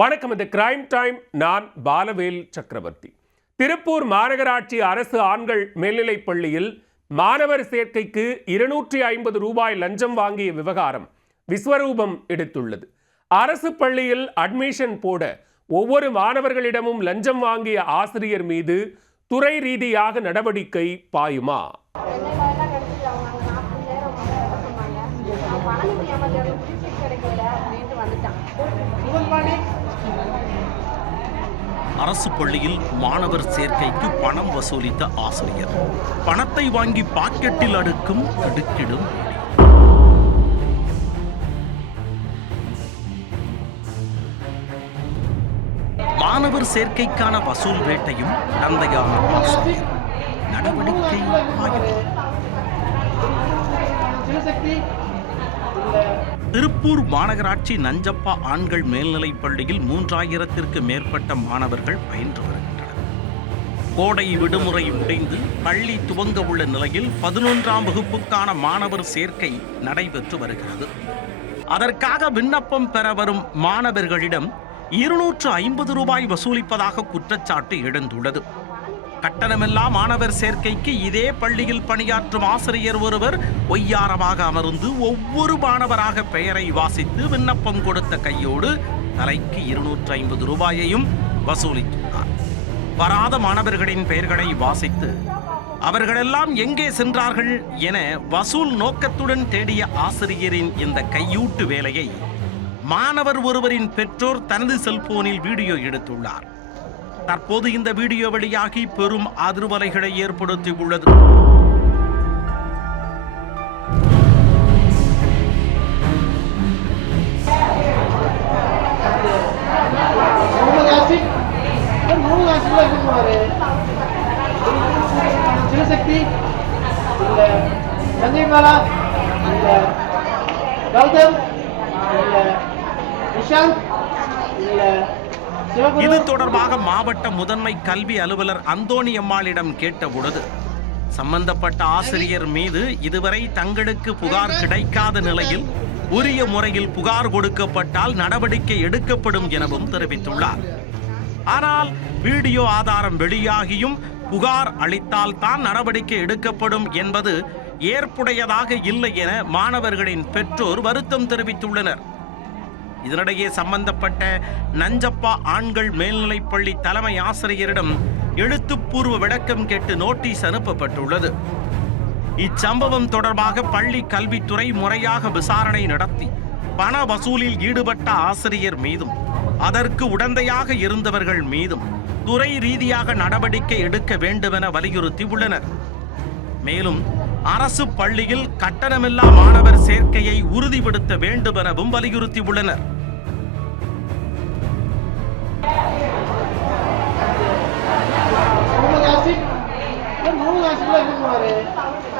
வணக்கம். இது crime time. நான் பாலவேல் சக்கரவர்த்தி. திருப்பூர் மாநகராட்சி அரசு ஆண்கள் மேல்நிலைப் பள்ளியில் மாணவர் சேர்க்கைக்கு 250 ரூபாய் லஞ்சம் வாங்கிய விவகாரம் விஸ்வரூபம் எடுத்துள்ளது. அரசு பள்ளியில் அட்மிஷன் போட ஒவ்வொரு மாணவர்களிடமும் லஞ்சம் வாங்கிய ஆசிரியர் மீது துறை ரீதியாக நடவடிக்கை பாயுமா? அரசு பள்ளியில் மாணவர் சேர்க்கைக்கு பணம் வசூலித்த ஆசிரியர் பணத்தை வாங்கி பாக்கெட்டில் அடுக்கும் திடுக்கிடும். மாணவர் சேர்க்கைக்கான வசூல் வேட்டையும் தந்தையான ஆசிரியர் நடவடிக்கை திருப்பூர் மாநகராட்சி நஞ்சப்பா ஆண்கள் மேல்நிலைப் பள்ளியில் 3000த்திற்கு மேற்பட்ட மாணவர்கள் பயின்று வருகின்றனர். கோடை விடுமுறை முடிந்து பள்ளி துவங்க உள்ள நிலையில் 11ஆம் வகுப்புக்கான மாணவர் சேர்க்கை நடைபெற்று வருகிறது. அதற்காக விண்ணப்பம் பெற வரும் மாணவர்களிடம் 250 ரூபாய் வசூலிப்பதாக குற்றச்சாட்டு எழுந்துள்ளது. கட்டணமில்லா மாணவர் சேர்க்கைக்கு இதே பள்ளியில் பணியாற்றும் ஆசிரியர் ஒருவர் ஒய்யாரமாக அமர்ந்து ஒவ்வொரு மாணவராக பெயரை வாசித்து விண்ணப்பம் கொடுத்த கையோடு தலைக்கு 250 ரூபாயையும் வசூலித்துள்ளார். வராத மாணவர்களின் பெயர்களை வாசித்து அவர்களெல்லாம் எங்கே சென்றார்கள் என வசூல் நோக்கத்துடன் தேடிய ஆசிரியரின் இந்த கையூட்டு வேலையை மாணவர் ஒருவரின் பெற்றோர் தனது செல்போனில் வீடியோ எடுத்துள்ளார். தற்போது இந்த வீடியோ வெளியாகி பெரும் அதிர்வலைகளை ஏற்படுத்தியுள்ளது. இது தொடர்பாக மாவட்ட முதன்மை கல்வி அலுவலர் அந்தோணி அம்மாளிடம் கேட்டபொழுது சம்பந்தப்பட்ட ஆசிரியர் மீது இதுவரை தங்களுக்கு புகார் கிடைக்காத நிலையில் உரிய முறையில் புகார் கொடுக்கப்பட்டால் நடவடிக்கை எடுக்கப்படும் எனவும் தெரிவித்துள்ளார். ஆனால் வீடியோ ஆதாரம் வெளியாகியும் புகார் அளித்தால் தான் நடவடிக்கை எடுக்கப்படும் என்பது ஏற்புடையதாக இல்லை என மாணவர்களின் பெற்றோர் வருத்தம் தெரிவித்துள்ளனர். இதனிடையே சம்பந்தப்பட்ட நஞ்சப்பா ஆண்கள் மேல்நிலைப் பள்ளி தலைமை ஆசிரியரிடம் எழுத்துப்பூர்வ விளக்கம் கேட்டு நோட்டீஸ் அனுப்பப்பட்டுள்ளது. இச்சம்பவம் தொடர்பாக பள்ளி கல்வித்துறை முறையாக விசாரணை நடத்தி பண வசூலில் ஈடுபட்ட ஆசிரியர் மீதும் அதற்கு உடந்தையாக இருந்தவர்கள் மீதும் துறை ரீதியாக நடவடிக்கை எடுக்க வேண்டுமென வலியுறுத்தி உள்ளனர். மேலும் அரசு பள்ளியில் கட்டணமில்லா மாணவர் சேர்க்கையை உறுதிப்படுத்த வேண்டும் எனவும் வலியுறுத்தி உள்ளனர்.